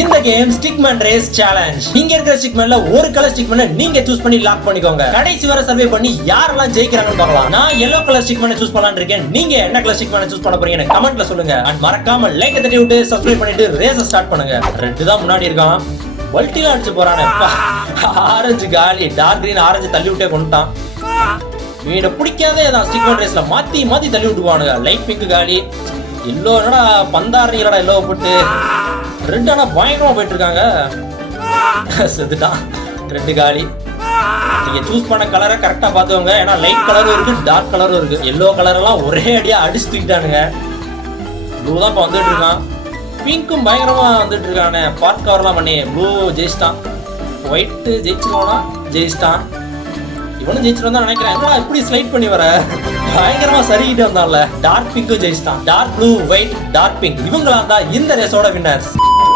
இந்த game Stickmin race challenge. இங்க இருக்கிற ஸ்டிக்மேன்ல ஒரு கலர் ஸ்டிக்மேனை நீங்க சூஸ் பண்ணி லாக் பண்ணிக்கோங்க. கடைசி வரை சர்வே பண்ணி யாரெல்லாம் ஜெயிக்கிறாங்கன்னு பார்க்கலாம். நான் yellow கலர் ஸ்டிக்மேனை சூஸ் பண்ணலாம்னு இருக்கேன். நீங்க என்ன கலர் ஸ்டிக்மேனை சூஸ் பண்ண போறீங்கன்னு கமெண்ட்ல சொல்லுங்க. அண்ட் மறக்காம லைக் தட்டி விட்டு சப்ஸ்கிரைப் பண்ணிட்டு ரேஸ் ஸ்டார்ட் பண்ணுங்க. ரெட் தான் முன்னாடி இருக்கான். வல்ட்டில அடிச்சு போறானே. ஆரஞ்சு காலி. டார்க் கிரீன் ஆரஞ்சு தள்ளி விட்டே கொண்டுட்டான். இவனை பிடிக்காதே தான் ஸ்டிக்மேன் ரேஸ்ல மாத்தி மாத்தி தள்ளி விட்டுவானுங்க. லைட் பிங்க் காலி. எல்லோ என்னடா பந்தாடுறீங்களா எல்லோ போட்டு. ரெட் ஆனா பயங்கரமா போயிட்டு இருக்காங்க. செத்துட்டான். ரெட் காலி. நீங்க சூஸ் பண்ண கலரை கரெக்டா பாத்துக்கோங்க. ஏன்னா லைட் கலரும் இருக்கு டார்க் கலரும் இருக்கு. எல்லோ கலர் எல்லாம் ஒரே அடியா அடிச்சு தூக்கிட்டானுங்க. ப்ளூ தான் இப்போ வந்துட்டு இருக்கான். பிங்க்கும் பயங்கரமா வந்துட்டு இருக்கானே. பார்க் கவர்லாம் பண்ணி ப்ளூ ஜெயிச்சிட்டான். ஒயிட் ஜெயிச்சிருவானா? ஜெயிச்சிட்டான். இவனும் ஜெயிச்சிட்டு தான் நினைக்கிறேன். என்னடா இப்படி ஸ்லைட் பண்ணி வர பயங்கரமா சரிக்கிட்டு வந்தான்ல. டார்க் பிங்க்கும் ஜெயிச்சிட்டான். Dark blue white dark pink இவங்களா தான் இந்த ரேஸோட வின்னர்ஸ்.